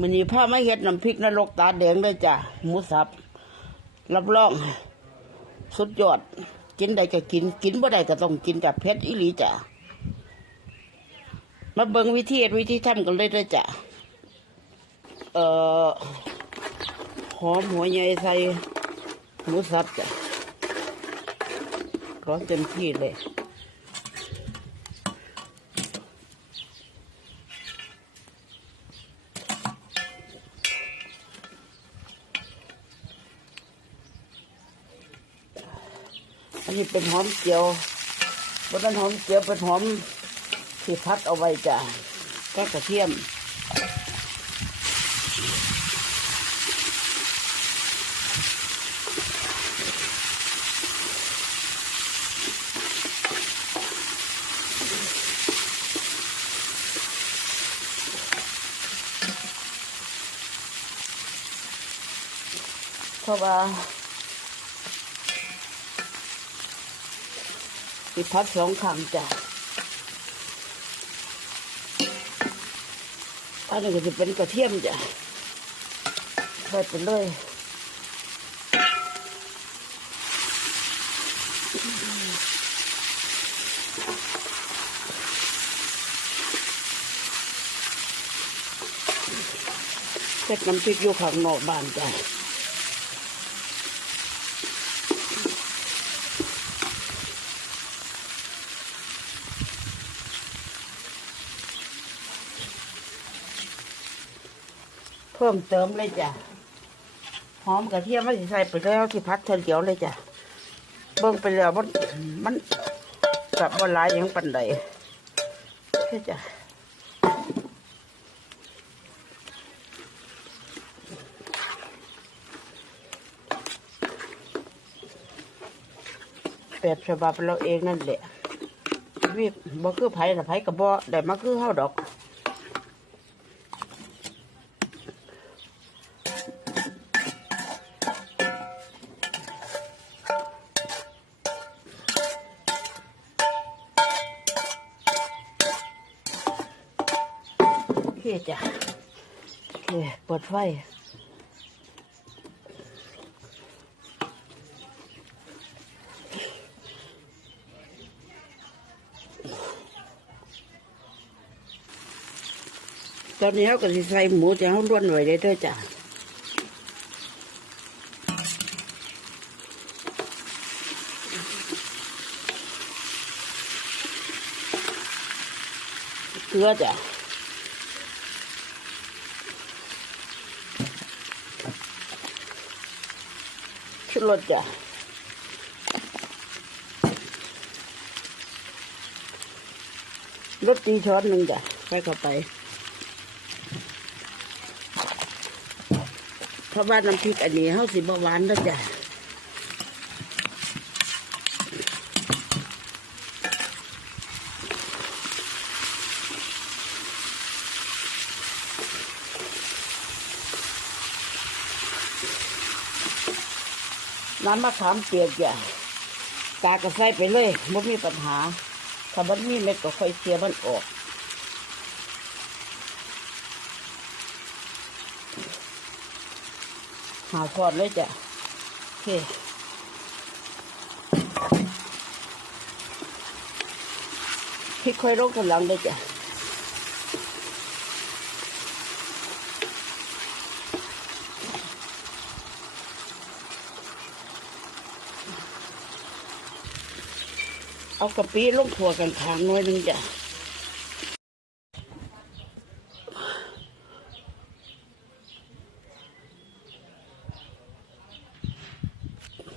มันนี้ผ้าไม่เห็ดน้ำพริกนรกตาแดงเลยจ้ะหมูสับ รับรอง สุดยอด กินได้ก็กิน กินบ่ได้ก็ต้องกินกับเพชรอีหลีจ้ะมาเบิงวิธีวิธีทำกันเลยด้อจ้ะเอ่อหอมหัวใหญ่ใส่หมูสับจ้ะร้อนเต็มที่เลย อันนี้เป็นหอมเจียวบนนั้นหอมเจียวเป็นหอมที่พัดเอาไว้จ้ะก็กระเทียมเพราะว่า สิพัดสองครั้งจ้ะอันนี้ก็จะเป็นกระเทียมจ้ะใส่ไปเลยเสร็จน้ำพริกอยู่ข้างนอกบ้านจ้ะ เพิ่มเติมเลยจ้ะหอมกระเทียมไม่ใส่ไปแล้วที่พัดเทอเดียวเลยจ้ะเบิ่งไปแล้วมันมันกับบหลายอย่างปันใดแค่จ้ะแบบฉบับเราเองนั่นแหละวิบ่คือไผ่ละไผ่กับบ่ได้มาคือเฮาดอก จ้ะโอเคเปิดไฟตอนนี้เขาก็สิใส่หมูจะเขาล้วนไว้ได้ด้วยจ้ะเกลือจ้ะ ชุดรสจ้ะรสตีช้อนหนึ่งจ้ะไปเข้าไปเพราะว่าน้ำพริกอันนี้เขาสิบหวานแล้วจ้ะ น้ำมะขามเปียกจ้ะตากก็ใส่ไปเลยไม่มีปัญหา ถ้ามันมีเม็ดก็ค่อยเสียมันออกหาทอดเลยจ้ะโอเคพริกค่อยลงกันหลังเลยจ้ะ เอากะปิลงถั่วกันขางน้อยหนึงจ้ะ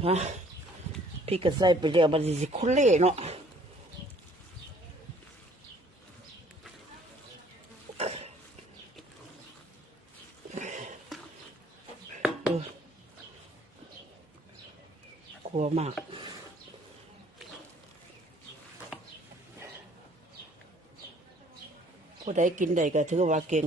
ฮะพี่ก็ใส่ไปเดียวมันสิคุเล่เนาะกลัวมาก ผู้ใดกินได้ก็ถือว่าเก่ง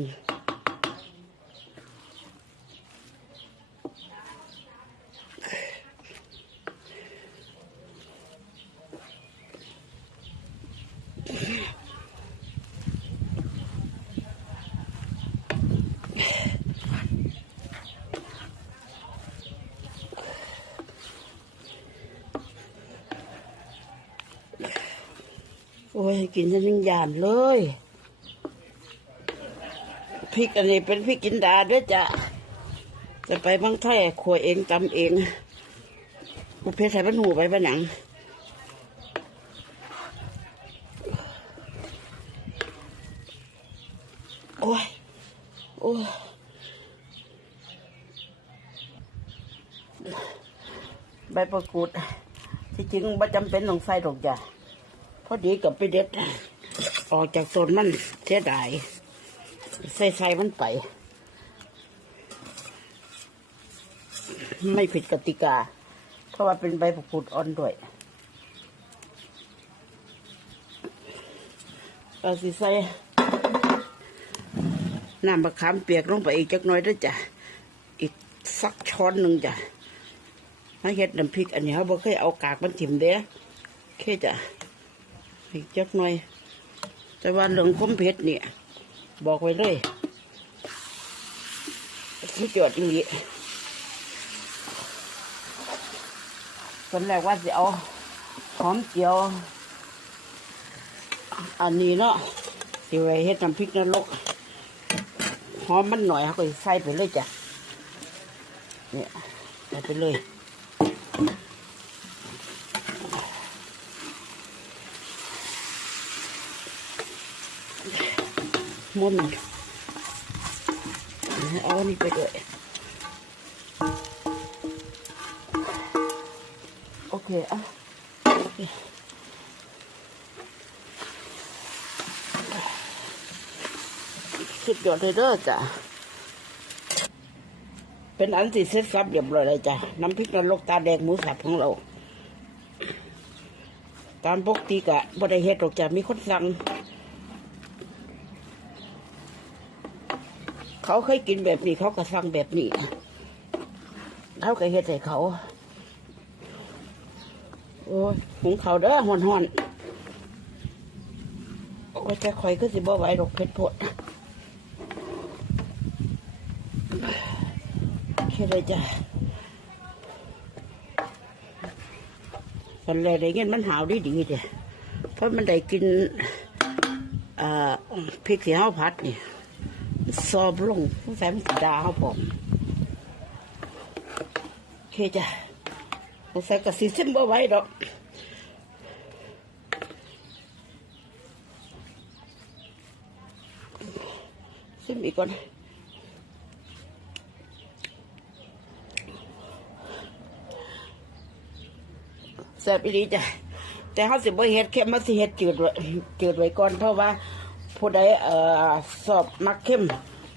โอ้ย กินจนยังหยามเลย พริกอันนี้เป็นพริกกินดาด้วยจ้ะจะไปบางไทยขัวเองตำเองกูเพชรใส่บ้านหูไปบ้านหนังโอ้ยโอ้ยใบประกูดที่จริงไม่จำเป็นต้องใส่ดอกจ้ะพอดีกับไปเด็ด ออกจากต้นมันเสียดาย ใส่ใส่มันไป ไม่ผิดกติกา เพราะว่าเป็นใบประกูดอ่อนด้วยเราสิใส่น้ำมะขามเปียกลงไปอีกจักน้อยด้วยจ้ะ อีกสักช้อนหนึ่งจ้ะมาเฮ็ดน้ำพริกอันนี้เขาบ่เคยเอากากมันถิ่มเด้แค่จ้ะอีกจักหน่อย แต่ว่าเรื่องคมเผ็ดเนี่ย บอกไว้เลยสุดยอดอีหลีตอนแรกว่าจะเอาหอมเจียว อันนี้เนาะสิไว้เฮ็ดน้ำพริกนรกหอมมันหน่อยเขาก็ใส่ไปเลยจ้ะเนี่ยใส่ไปเลย มุนเอาอันนี้ไปด้วย โอเคอะโอเคสุดยอดเลยเด้อจ้ะ เป็นอันที่เสร็จสับเรียบร้อยเลยจ้ะ น้ำพริกนรกตาแดงหมูสับของเรา ตามปกติกะบ่ได้เฮ็ดหรอกจ้ะ มีคนสั่ง เขาเคยกินแบบนี้ เขาก็สั่งแบบนี้เขาก็เฮ็ดใส่เขา โอ้ยหุงเขาวเด้อห่อนห่อนโอ้ยจะคอยก็สิบ่ไหวดอกเพชรพดแค่เลยจ้ะตอนแรกได้เงินมันหาวดีดีเด้เพราะมันได้กินอ่าพริกสีห้าผัดนี่ สอบลงสงสัยมันสิดาเขาผมโอเคจ้ะสงสัยกระสีเส้นบ่ไว้ดอกซิมอีกก่อนแซ่บอีหลีจ้ะแต่เขาสิบ่เฮ็ดเข้มมาสิเฮ็ดจืดไว้จืดไว้ก่อนเพราะว่าผู้ใดเอ่อสอบมักเข้ม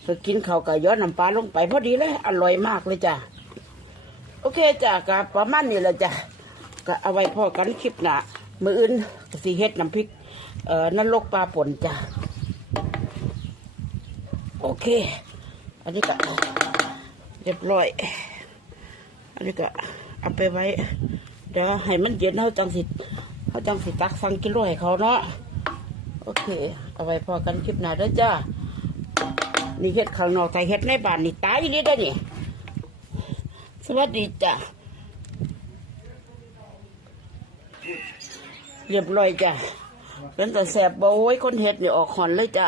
ก็กินข้าวกับย้อนน้ำปลาลงไปพอดีเลย อร่อยมากเลยจ้ะ โอเคจ้ะก็ประมาณนี้แหละจ้ะก็เอาไว้พอกันคลิปหน้ามืออื่นก็สีเฮ็ดน้ำพริก เอ่อนรกปลาป่นจ้ะ โอเค อันนี้ก็เรียบร้อย อันนี้ก็เอาไปไว้ เดี๋ยวให้มันเย็นเขาจังสิเขาจังสิตักสั่งกิโลให้เขาเนาะ โอเค เอาไว้พอกันคลิปหน้าเด้อจ้า นี่เฮ็ดข้างนอกแต่เฮ็ดในบ้านนี่ตายอยู่นี่ได้นี่สวัสดีจ้ะเรียบร้อยจ้ะเป็นแต่แสบบ่โอ้ยคนเฮ็ดนี่ออกหอนเลยจ้ะ